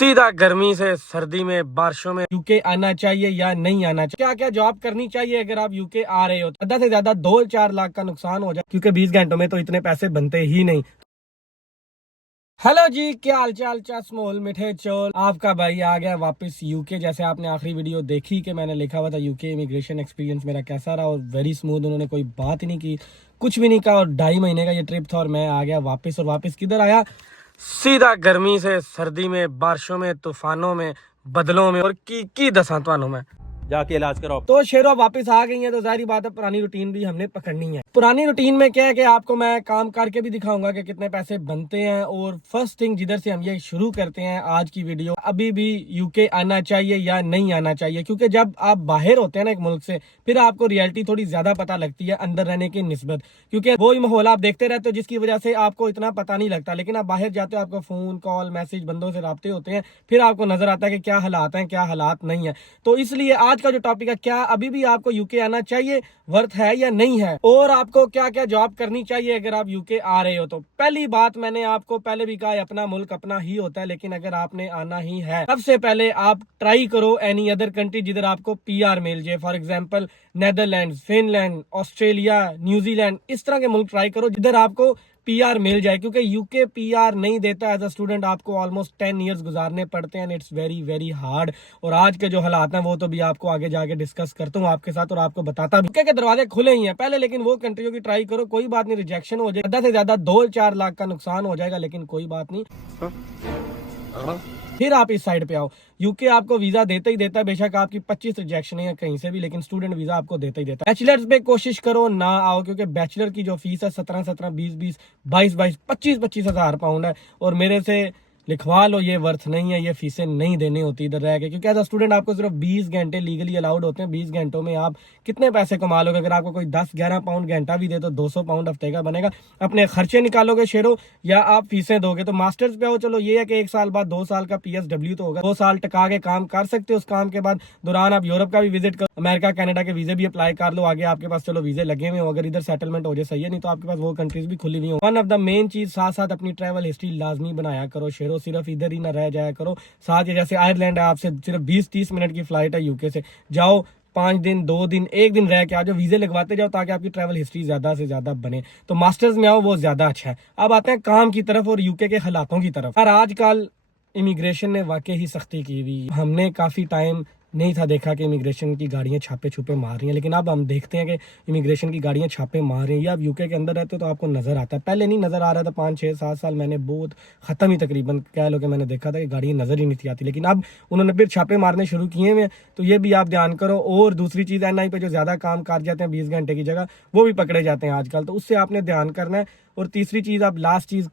सीधा गर्मी से सर्दी में बारिशों में यूके आना चाहिए या नहीं आना चाहिए, क्या क्या जॉब करनी चाहिए अगर आप यूके आ रहे हो। ज्यादा से ज्यादा 2-4 लाख का नुकसान हो जाए क्योंकि 20 घंटों में तो इतने पैसे बनते ही नहीं। हेलो जी, क्या हाल चाल चस्मोल मिठे चोल। आपका भाई आ गया वापस यूके। जैसे आपने आखिरी वीडियो देखी कि मैंने लिखा हुआ था यूके इमिग्रेशन एक्सपीरियंस मेरा कैसा रहा, और वेरी स्मूथ, उन्होंने कोई बात ही नहीं की, कुछ भी नहीं कहा, और 2.5 महीने का ये ट्रिप था और मैं आ गया वापस। और वापस किधर आया? सीधा गर्मी से सर्दी में बारिशों में तूफानों में बदलों में और की दसा तुहानू मैं जाके इलाज कराओ। तो शेरों वापस आ गई हैं तो जाहिर बात है पुरानी रूटीन भी हमने पकड़नी है। पुरानी रूटीन में क्या है कि आपको मैं काम करके भी दिखाऊंगा कि कितने पैसे बनते हैं। और फर्स्ट थिंग जिधर से हम ये शुरू करते हैं आज की वीडियो, अभी भी यूके आना चाहिए या नहीं आना चाहिए। क्योंकि जब आप बाहर होते हैं ना एक मुल्क से, फिर आपको रियलिटी थोड़ी ज्यादा पता लगती है अंदर रहने की निस्बत। क्योंकि वही माहौल आप देखते रहते हो जिसकी वजह से आपको इतना पता नहीं लगता, लेकिन आप बाहर जाते हो, आपको फोन कॉल मैसेज बंदों से राब्ते होते हैं, फिर आपको नजर आता है कि क्या हालात हैं क्या हालात नहीं है। तो इसलिए आज का जो टॉपिक है, क्या अभी भी आपको यूके आना चाहिए, वर्थ है या नहीं है, और आपको क्या क्या जॉब करनी चाहिए अगर आप यूके आ रहे हो। तो पहली बात, मैंने आपको पहले भी कहा, अपना मुल्क अपना ही होता है, लेकिन अगर आपने आना ही है, सबसे पहले आप ट्राई करो एनी अदर कंट्री जिधर आपको पीआर मिल जाए। For example Netherland, Finland, Australia, New Zealand, इस तरह के मुल्क ट्राई करो जिधर आपको पीआर मिल जाए। क्योंकि यूके पीआर नहीं देता। एज अ स्टूडेंट आपको ऑलमोस्ट 10 ईयर्स गुजारने पड़ते हैं, इट्स वेरी वेरी हार्ड। और आज के जो हालात हैं वो तो भी आपको आगे जाके डिस्कस करता हूँ आपके साथ, और आपको बताता भी यूके के दरवाजे खुले ही हैं पहले, लेकिन वो कंट्रियों की ट्राई करो, कोई बात नहीं, रिजेक्शन हो जाए, ज्यादा से ज्यादा 2-4 लाख का नुकसान हो जाएगा, लेकिन कोई बात नहीं, फिर आप इस साइड पे आओ। यूके आपको वीजा देता ही देता है, बेशक आपकी 25 रिजेक्शन है कहीं से भी, लेकिन स्टूडेंट वीजा आपको देता ही देता है। बैचलर्स पे कोशिश करो ना आओ, क्योंकि बैचलर की जो फीस है 17-17, 20-20, 22-22, 25-25 हजार पाउंड है। और मेरे से लिखवा लो, ये वर्थ नहीं है, ये फीसें नहीं देनी होती इधर रह के। क्योंकि एज अ स्टूडेंट आपको सिर्फ 20 घंटे लीगली अलाउड होते हैं। 20 घंटों में आप कितने पैसे कमा लोगे? अगर आपको कोई 10-11 पाउंड घंटा भी दे तो 200 पाउंड हफ्ते का बनेगा। अपने खर्चे निकालोगे शेरों, या आप फीसें दोगे। तो मास्टर्स पे हो, चलो ये है कि 1 साल बाद 2 साल का PSW तो होगा, 2 साल टका के काम कर सकते हो। उस काम के बाद दौरान आप यूरोप का भी विजिट करो, अमेरिका कनाडा के वीजे भी अप्लाई कर लो। आगे आपके पास चलो वीजे लगे हुए हो, अगर इधर सेटलमेंट हो जाए सही है, नहीं तो आपके पास वो कंट्रीज भी खुली हुई हो। वन ऑफ द मेन चीज, साथ साथ अपनी ट्रैवल हिस्ट्री लाजमी बनाया करो शेरों, सिर्फ इधर ही ना रह जाया करो। साथ ही जैसे आयरलैंड है, आपसे सिर्फ 20-30 मिनट की फ्लाइट है यूके से, जाओ 5 दिन 2 दिन 1 दिन रह के आ जाओ, वीजे लगवाते जाओ ताकि आपकी ट्रैवल हिस्ट्री ज्यादा से ज्यादा बने। तो मास्टर्स में आओ, वो ज्यादा अच्छा है। अब आते हैं काम की तरफ और यूके के हालातों की तरफ। और आजकल इमिग्रेशन ने वाकई ही सख्ती की हुई। हमने काफी टाइम नहीं था देखा कि इमिग्रेशन की गाड़ियां छापे छुपे मार रही हैं, लेकिन अब हम देखते हैं कि इमिग्रेशन की गाड़ियां छापे मार रही हैं। ये आप यूके के अंदर रहते हो तो आपको नजर आता है, पहले नहीं नजर आ रहा था। 5-6-7 साल मैंने बहुत खत्म ही तकरीबन कह लो कि मैंने देखा था कि गाड़ियां नजर ही नहीं आती, लेकिन अब उन्होंने फिर छापे मारने शुरू किए हुए। तो ये भी आप ध्यान करो। और दूसरी चीज, NI पे जो ज्यादा काम कर जाते हैं 20 घंटे की जगह, वो भी पकड़े जाते हैं आजकल, तो उससे आपने ध्यान करना है। और तीसरी चीज, आप लास्ट चीज,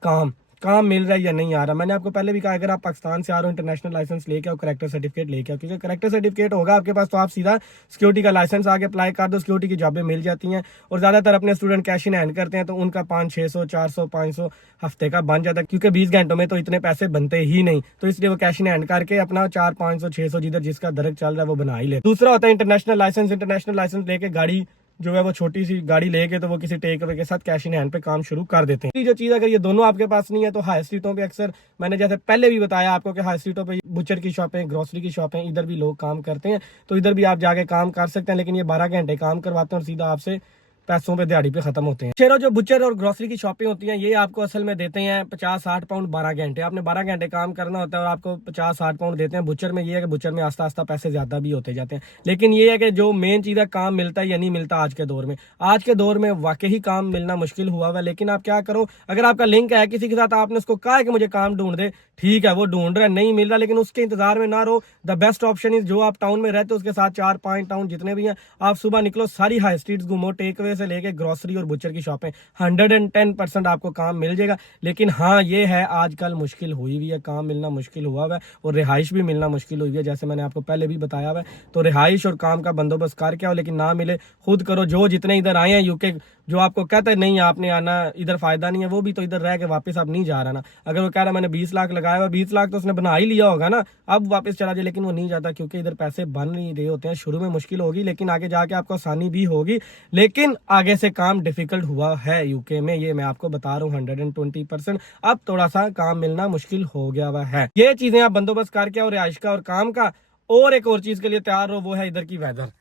काम मिल रहा है या नहीं आ रहा। मैंने आपको पहले भी कहा, अगर आप पाकिस्तान से आ रहे हो, इंटरनेशनल लाइसेंस लेके आओ, करेक्टर सर्टिफिकेट लेके आओ। क्योंकि करेक्टर सर्टिफिकेट होगा आपके पास तो आप सीधा सिक्योरिटी का लाइसेंस आगे अप्लाई कर दो, सिक्योरिटी की जॉबें मिल जाती हैं। और ज्यादातर अपने स्टूडेंट कैश इन हैंड करते हैं, तो उनका 500, 600, 400, 500 हफ्ते का बन जाता है। क्योंकि 20 घंटों में तो इतने पैसे बनते ही नहीं, तो इसलिए वो कैश इन हैंड करके अपना 400, 500, 600 जिधर जिसका दरक चल रहा है वो बना ही ले। दूसरा होता है इंटरनेशनल लाइसेंस। इंटरनेशनल लाइसेंस लेके गाड़ी जो है वो छोटी सी गाड़ी लेके तो वो किसी टेक अवे के साथ कैश इन हैंड पे काम शुरू कर देते हैं। जो चीज अगर ये दोनों आपके पास नहीं है, तो हाई स्ट्रीटों पे अक्सर, मैंने जैसे पहले भी बताया आपको कि हाई स्ट्रीटों पे बुचर की शॉपें, ग्रोसरी की शॉपें, इधर भी लोग काम करते हैं, तो इधर भी आप जाके काम कर सकते हैं। लेकिन ये 12 घंटे काम करवाते हैं और सीधा आपसे पैसों पे दिहाड़ी पे खत्म होते हैं। शेरों, जो बुचर और ग्रोसरी की शॉपें होती हैं, ये आपको असल में देते हैं 50-60 पाउंड 12 घंटे। आपने 12 घंटे काम करना होता है और आपको 50-60 पाउंड देते हैं। बुचर में ये है कि बुचर में आस्ता आस्ता पैसे ज्यादा भी होते जाते हैं, लेकिन ये है कि जो मेन चीज है, काम मिलता है या नहीं मिलता आज के दौर में। आज के दौर में वाकई ही काम मिलना मुश्किल हुआ हुआ है। लेकिन आप क्या करो, अगर आपका लिंक है किसी के साथ, आपने उसको कहा है कि मुझे काम ढूंढ दे, ठीक है, वो ढूंढ रहा है, नहीं मिल रहा, लेकिन उसके इंतजार में ना रहो। द बेस्ट ऑप्शन इज, जो आप टाउन में रहते हो उसके साथ 4-5 टाउन जितने भी हैं, आप सुबह निकलो, सारी हाई स्ट्रीट घूमो, टेक अवे से लेके ग्रोसरी और बुचर की शॉपें, 110% आपको काम मिल जाएगा। लेकिन हाँ, ये है आजकल मुश्किल हुई हुई है, काम मिलना मुश्किल हुआ हुआ है, और रिहाइश भी मिलना मुश्किल हुई है, जैसे मैंने आपको पहले भी बताया हुआ है। तो रिहाइश और काम का बंदोबस्त करके आओ, लेकिन ना मिले खुद करो। जो जितने इधर आए हैं यूके जो आपको कहता है नहीं आपने आना, इधर फायदा नहीं है, वो भी तो इधर रह के वापस अब नहीं जा रहा ना। अगर वो कह रहा है मैंने 20 लाख लगाया हुआ, 20 लाख तो उसने बना ही लिया होगा ना, अब वापस चला जाए, लेकिन वो नहीं जाता क्योंकि इधर पैसे बन नहीं रहे होते हैं। शुरू में मुश्किल होगी लेकिन आगे जाके आपको आसानी भी होगी, लेकिन आगे से काम डिफिकल्ट हुआ है यूके में, ये मैं आपको बता रहा हूँ 120%। अब थोड़ा सा काम मिलना मुश्किल हो गया हुआ है। ये चीजें आप बंदोबस्त करके और रिहाइश का और काम का, और एक और चीज के लिए तैयार हो, वो है इधर की वेदर,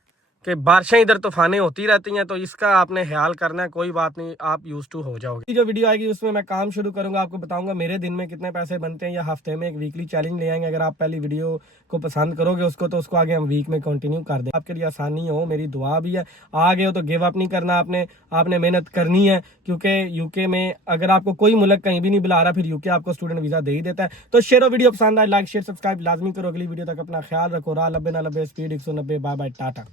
कि बारिशें इधर तूफानें होती रहती हैं, तो इसका आपने ख्याल करना है। कोई बात नहीं, आप यूज टू हो जाओगे। जो वीडियो आएगी उसमें मैं काम शुरू करूंगा, आपको बताऊंगा मेरे दिन में कितने पैसे बनते हैं, या हफ्ते में एक वीकली चैलेंज ले आएंगे। अगर आप पहली वीडियो को पसंद करोगे उसको, तो उसको आगे हम वीक में कंटिन्यू कर दें। आपके लिए आसानी हो, मेरी दुआ भी है। आगे हो तो गिव अप नहीं करना, आपने मेहनत करनी है, क्योंकि यूके में अगर आपको कोई मुल्क कहीं भी नहीं बुला रहा, फिर यूके आपको स्टूडेंट वीजा दे ही देता है। तो शेयर वीडियो पसंद आए, लाइक शेयर सब्सक्राइब लाजमी करो। अगली वीडियो तक अपना ख्याल रखो। रहा लब्बे ना लब्बे, स्पीड 190। Bye bye, Tata.